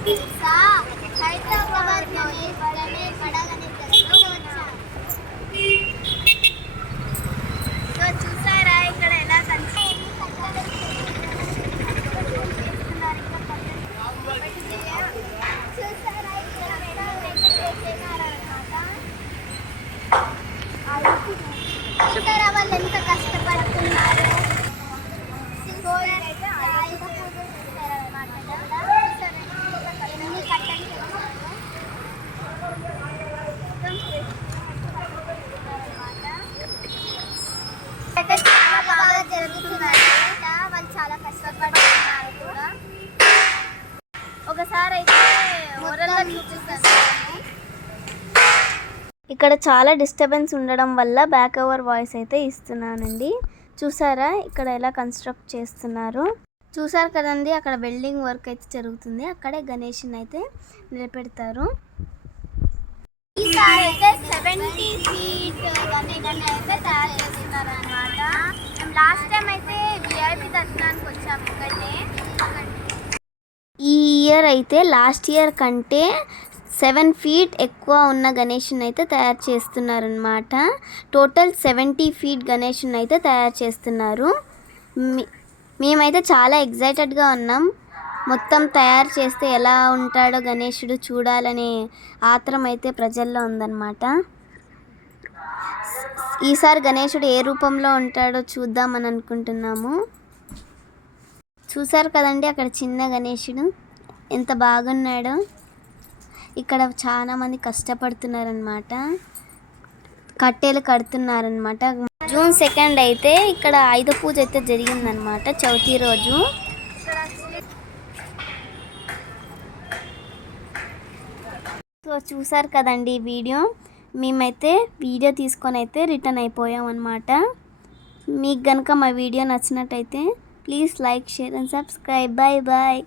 తెలుసా హైదరాబాద్ గణేష్ గణేష్ సో చూసారా ఇక్కడ ఎలా కలిసి చూసారా ఇక్కడ ఎలా చేసినారన్నమాట చూసారా వాళ్ళు ఎంత కష్టం ఎన్ని కట్టలు అయితే చాలా బాగా జరుగుతున్నారు వాళ్ళు చాలా కష్టపడుతున్నారు కూడా ఒకసారి అయితే ఓరల్లో చూపిస్తాను. ఇక్కడ చాలా డిస్టర్బెన్స్ ఉండడం వల్ల బ్యాక్ ఓవర్ వాయిస్ అయితే ఇస్తున్నానండి. చూసారా? ఇక్కడ ఎలా కన్స్ట్రక్ట్ చేస్తున్నారు? చూసారు కదండి? అక్కడ వెల్డింగ్ వర్క్ అయితే జరుగుతుంది. అక్కడే గణేష్ని అయితే నిలబెడతారు. ఈసారి అయితే సెవెంటీ ఫీట్ గణేష్ అయితే తయారు చేస్తున్నారు అనమాట మేము లాస్ట్ టైం అయితే అయితే లాస్ట్ ఇయర్ కంటే సెవెన్ ఫీట్ ఎక్కువ ఉన్న గణేష్ని అయితే తయారు చేస్తున్నారనమాట టోటల్ సెవెంటీ ఫీట్ గణేష్ని అయితే తయారు చేస్తున్నారు. మేమైతే చాలా ఎగ్జైటెడ్గా ఉన్నాం. మొత్తం తయారు చేస్తే ఎలా ఉంటాడో గణేశుడు చూడాలనే ఆత్రం అయితే ప్రజల్లో ఉందన్నమాట. ఈసారి గణేశుడు ఏ రూపంలో ఉంటాడో చూద్దామని అనుకుంటున్నాము. చూసారు కదండి అక్కడ చిన్న గణేశుడు ఎంత బాగున్నాడో. ఇక్కడ చాలామంది కష్టపడుతున్నారనమాట కట్టెలు కడుతున్నారనమాట జూన్ సెకండ్ అయితే ఇక్కడ ఆయుధ పూజ అయితే జరిగిందనమాట చవితి రోజు. సో చూసారు కదండి ఈ వీడియో. మేమైతే వీడియో తీసుకొని అయితే రిటర్న్ అయిపోయాం మీకు కనుక మా వీడియో నచ్చినట్టయితే please like share and subscribe. Bye bye.